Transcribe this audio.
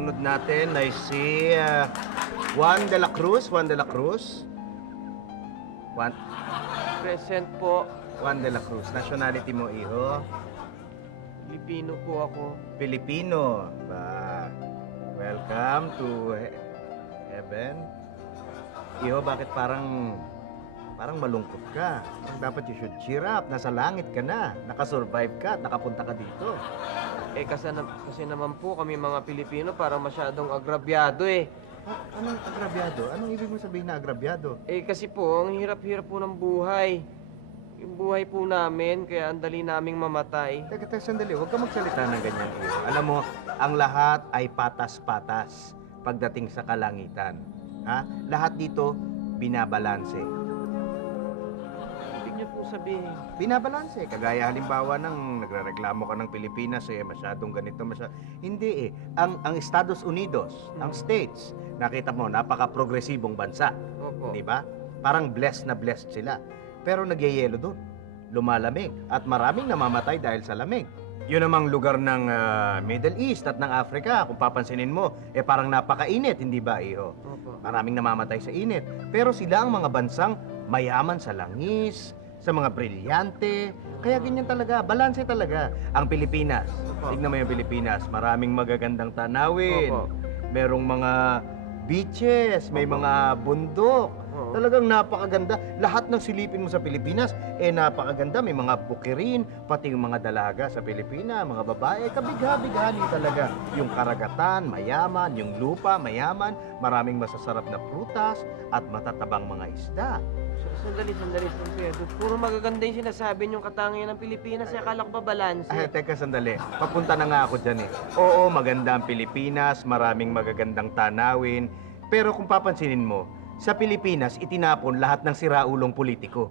susunod natin ay si Juan de la Cruz. Juan de la Cruz. Juan, Present po. Juan de la Cruz. Nationality mo, iho? Pilipino po ako. Filipino. Welcome to heaven. Iho, bakit parang malungkot ka? Dapat you should cheer up. Nasa langit ka na. Nakasurvive ka at nakapunta ka dito. Kasi naman po kami mga Pilipino parang masyadong agrabyado eh. Anong agrabyado? Anong ibig mo sabihin na agrabyado? Kasi po, ang hirap-hirap po ng buhay. Yung buhay po namin, kaya ang dali naming mamatay. Teka, sandali. Huwag ka magsalita ng ganyan, iyo. Alam mo, ang lahat ay patas-patas pagdating sa kalangitan. Ha? Lahat dito, binabalanse. Ibig niyo po sabihin. Binabalanse. Kagaya halimbawa ng nagrereklamo ka ng Pilipinas, masyadong ganito, Hindi eh. Ang Estados Unidos, ang States, nakita mo, napaka-progresibong bansa. Opo. Di ba? Parang blessed na blessed sila. Pero nagyayelo doon. Lumalamig. At maraming namamatay dahil sa lamig. Yun namang lugar ng Middle East at ng Africa, kung papansinin mo, parang napakainit, hindi ba, iho? Opo. Maraming namamatay sa init. Pero sila ang mga bansang mayaman sa langis, sa mga brilyante. Kaya ganyan talaga, balanse talaga. Ang Pilipinas, Opo. tignan mo yung Pilipinas, maraming magagandang tanawin. Opo. Merong mga beaches, may mga bundok. Oo. Talagang napakaganda. Lahat ng silipin mo sa Pilipinas, napakaganda. May mga bukirin, pati yung mga dalaga sa Pilipinas, mga babae, kabigha-bighani talaga. Yung karagatan, mayaman, yung lupa, mayaman, maraming masasarap na prutas, at matatabang mga isda. Sandali. Puro magaganda yung sinasabi niyong katangian ng Pilipinas. Akala ko ba balanse? Teka, sandali. Papunta na nga ako dyan eh. Oo, maganda ang Pilipinas, maraming magagandang tanawin. Pero kung papansinin mo, sa Pilipinas, itinapon lahat ng siraulong politiko.